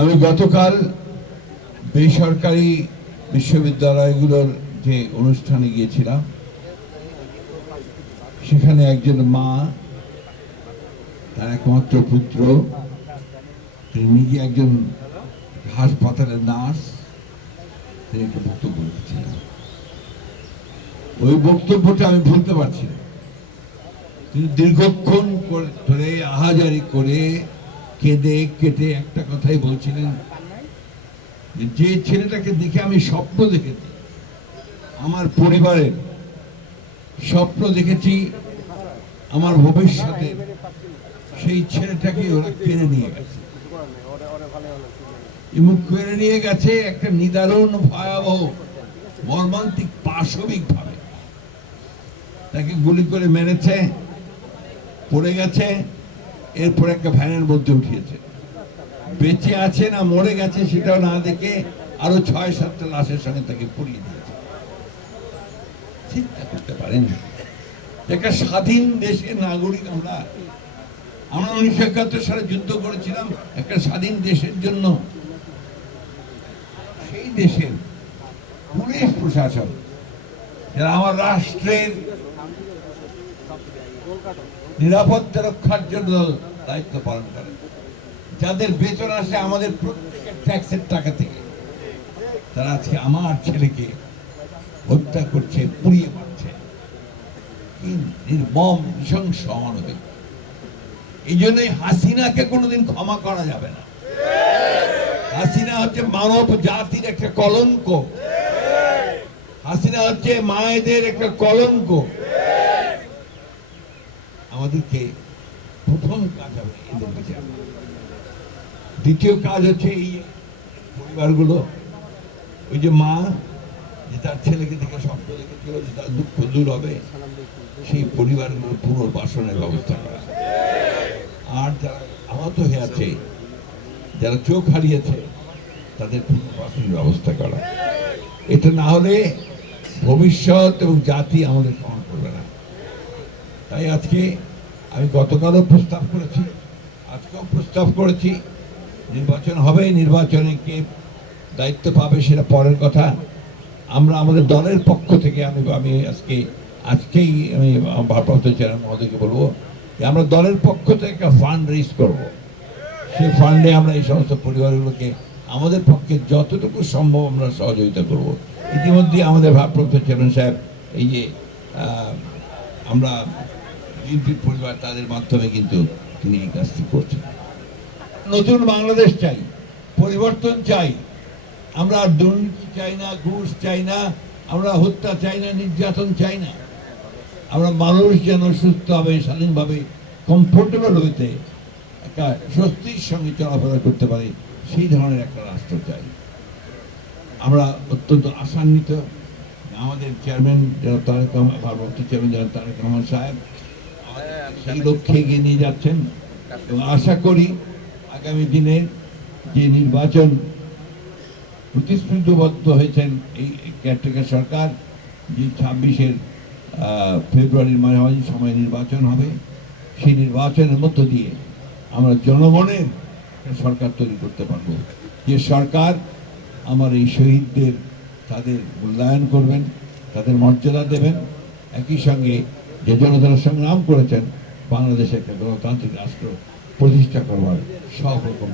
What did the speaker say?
আমি গতকাল বেসরকারি বিশ্ববিদ্যালয়গুলোর যে অনুষ্ঠানে গিয়েছিলাম, সেখানে একজন মা, তার একমাত্র পুত্র, তিনি নিজে একজন হাসপাতালের নার্স, তিনি একটা বক্তব্য রেখেছিলেন। ওই বক্তব্যটা আমি ভুলতে পারছি না। তিনি দীর্ঘক্ষণ ধরে আহাজারি করে কেঁদে কেটে একটা কথাই বলছিলেন, যে ছেলেটাকে দেখে আমি স্বপ্ন দেখেছি, আমার পরিবারের স্বপ্ন দেখেছি, আমার ভবিষ্যতে সেই ছেলেটাকে ওরা কেড়ে নিয়ে গেছে, এবং কেড়ে নিয়ে গেছে একটা নিদারুণ ভয়াবহ মর্মান্তিক পাশবিক ভাবে। তাকে গুলি করে মেরেছে, পড়ে গেছে, এরপর একটা ভ্যানের মধ্যে উঠিয়েছে। বেঁচে আছে না মরে গেছে সেটাও না দেখে আরো ৬-৭টা লাশের সঙ্গে তাকে পুড়িয়ে দিয়েছে। চিন্তা করতে পারেন, একটা স্বাধীন দেশের নাগরিক আমরা 19৭১ সালে যুদ্ধ করেছিলাম একটা স্বাধীন দেশের জন্য। সেই দেশের পুলিশ প্রশাসন, যারা আমার রাষ্ট্রের নিরাপত্তা রক্ষার জন্য দায়িত্ব পালন করে, যাদের বেতন আসে আমাদের প্রত্যেকের ট্যাক্সের টাকা থেকে, তারা আজকে আমার ছেলেকে হত্যা করছে, পুড়িয়ে মারছে। কি নির্মম নৃশংস অমানবিক! এই জন্যই হাসিনাকে কোনোদিন ক্ষমা করা যাবে না। হাসিনা হচ্ছে মানব জাতির একটা কলঙ্ক। হাসিনা হচ্ছে মায়েদের একটা কলঙ্ক। আমাদেরকে প্রথম কাজ হবে এদের বিচার। দ্বিতীয় কাজ হচ্ছে এই পরিবারগুলো, ওই যে মা যে তার ছেলেকে দেখে স্বপ্ন দেখেছিল যে তার দুঃখ দূর হবে, সেই পরিবারগুলোর পুনর্বাসনের ব্যবস্থা করা। আর যারা আহত হয়ে আছে, যারা চোখ হারিয়েছে, তাদের পুনর্বাসনের ব্যবস্থা করা। এটা না হলে ভবিষ্যৎ এবং জাতি আমাদের ক্ষমা করবে না। তাই আজকে আমি গতকালও প্রস্তাব করেছি, আজকেও প্রস্তাব করেছি, নির্বাচন হবে, নির্বাচনে কে দায়িত্ব পাবে সেটা পরের কথা। আমরা আমাদের দলের পক্ষ থেকে আমি আজকেই আমি ভারপ্রাপ্ত চেয়ারম্যান মহোদয়কে বলবো যে আমরা দলের পক্ষ থেকে একটা ফান্ড রেজ করব। সেই ফান্ডে আমরা এই সমস্ত পরিবারগুলোকে আমাদের পক্ষে যতটুকু সম্ভব আমরা সহযোগিতা করব। ইতিমধ্যে আমাদের ভারপ্রাপ্ত চেয়ারম্যান সাহেব এই যে আমরা বিএনপির পরিবার, তাদের মাধ্যমে কিন্তু তিনি এই কাজটি করছেন। নতুন বাংলাদেশ চাই, পরিবর্তন চাই। আমরা দুর্নীতি চাই না, ঘুষ চাই না, আমরা হত্যা চাই না, নির্যাতন চাই না। আমরা মানুষ যেন সুস্থভাবে, স্বাধীনভাবে, কমফোর্টেবল হইতে একটা স্বস্তির সঙ্গে চলাফেরা করতে পারে, সেই ধরনের একটা রাষ্ট্র চাই। আমরা অত্যন্ত আশান্বিত আমাদের চেয়ারম্যান যারা ভারপ্রাপ্ত চেয়ারম্যান যারা তারেক রহমান সাহেব সেই লক্ষ্যে এগিয়ে নিয়ে যাচ্ছেন, এবং আশা করি আগামী দিনের যে নির্বাচন প্রতিশ্রুতিবদ্ধ হয়েছেন এই কেয়ারটেকার সরকার, যে 26 ফেব্রুয়ারির মাঝামাঝি সময় নির্বাচন হবে, সেই নির্বাচনের মধ্য দিয়ে আমরা জনগণের সরকার তৈরি করতে পারব, যে সরকার আমার এই শহীদদের তাদের মূল্যায়ন করবেন, তাদের মর্যাদা দেবেন, একই সঙ্গে যে জনতারা সংগ্রাম করেছেন বাংলাদেশে একটা গণতান্ত্রিক রাষ্ট্র প্রতিষ্ঠা করবার সব রকম